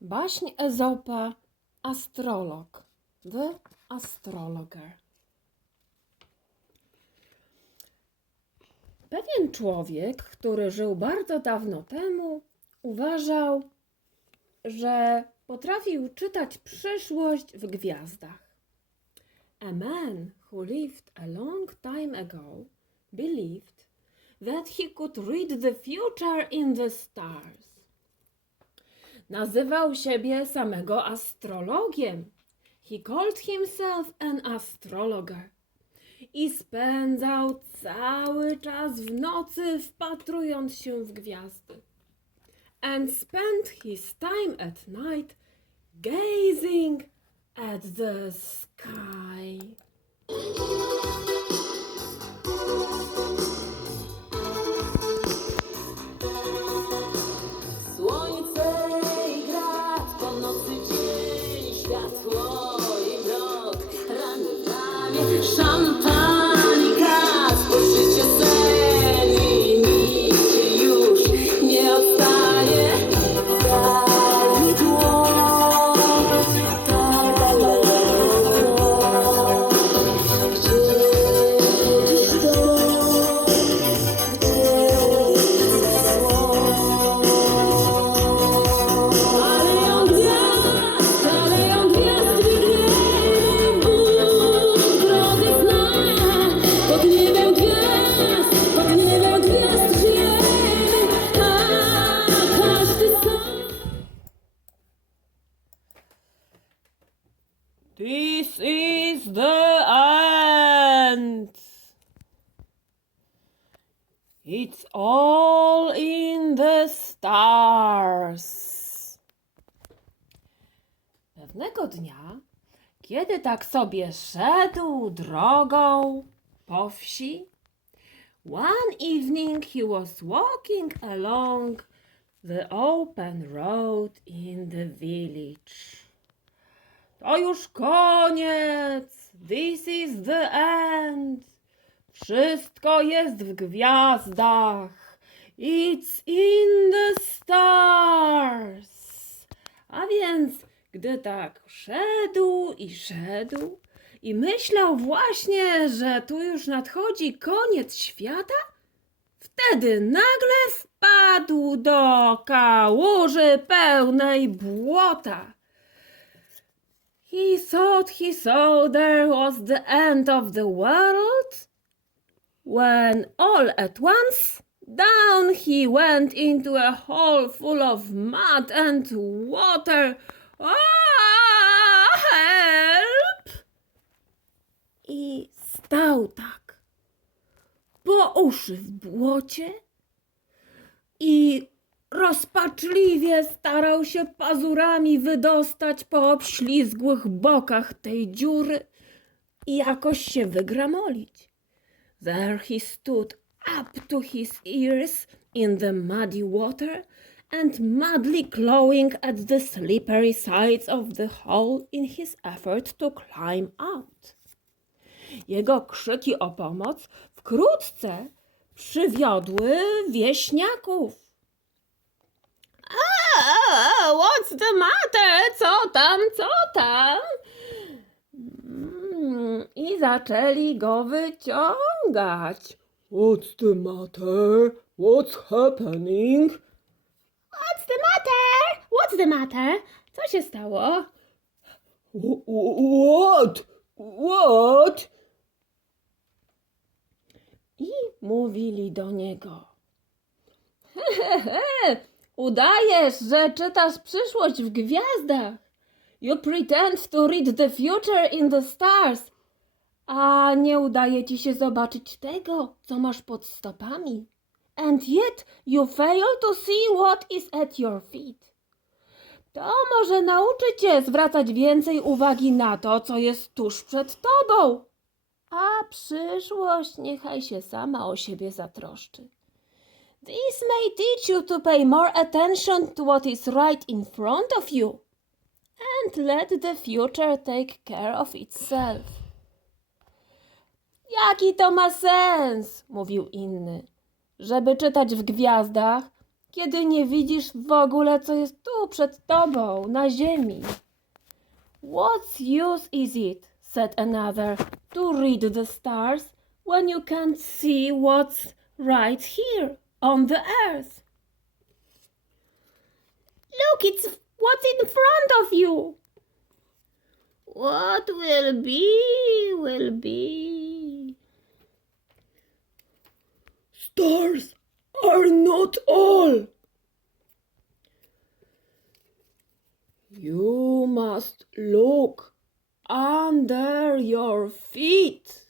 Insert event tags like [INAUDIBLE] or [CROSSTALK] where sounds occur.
Baśń Ezopa Astrolog The Astrologer Pewien człowiek, który żył bardzo dawno temu, uważał, że potrafił czytać przyszłość w gwiazdach. A man who lived a long time ago believed that he could read the future in the stars. Nazywał siebie samego astrologiem. He called himself an astrologer. I spędzał cały czas w nocy wpatrując się w gwiazdy. And spent his time at night gazing at the sky. This is the end. It's all in the stars. Pewnego dnia, kiedy tak sobie szedł drogą po wsi, one evening he was walking along the open road in the village. To już koniec. This is the end. Wszystko jest w gwiazdach. It's in the stars. A więc, gdy tak szedł i szedł i myślał właśnie, że tu już nadchodzi koniec świata, wtedy nagle wpadł do kałuży pełnej błota. He thought he saw there was the end of the world, when all at once down he went into a hole full of mud and water. Ah, help! I stał tak, po uszy w błocie i rozpaczliwie starał się pazurami wydostać po obślizgłych bokach tej dziury i jakoś się wygramolić. There he stood up to his ears in the muddy water and madly clawing at the slippery sides of the hole in his effort to climb out. Jego krzyki o pomoc wkrótce przywiodły wieśniaków. What's the matter? Co tam, co tam? Mm, I zaczęli go wyciągać. What's the matter? What's happening? What's the matter? What's the matter? Co się stało? What? What? I mówili do niego. [LAUGHS] Udajesz, że czytasz przyszłość w gwiazdach. You pretend to read the future in the stars. A nie udaje ci się zobaczyć tego, co masz pod stopami. And yet you fail to see what is at your feet. To może nauczy cię zwracać więcej uwagi na to, co jest tuż przed tobą. A przyszłość niechaj się sama o siebie zatroszczy. This may teach you to pay more attention to what is right in front of you and let the future take care of itself. Jaki to ma sens, mówił inny, żeby czytać w gwiazdach, kiedy nie widzisz w ogóle, co jest tu przed tobą, na ziemi. What use is it, said another, to read the stars when you can't see what's right here? on the earth. Look, it's what's in front of you. What will be, will be. Stars are not all. You must look under your feet.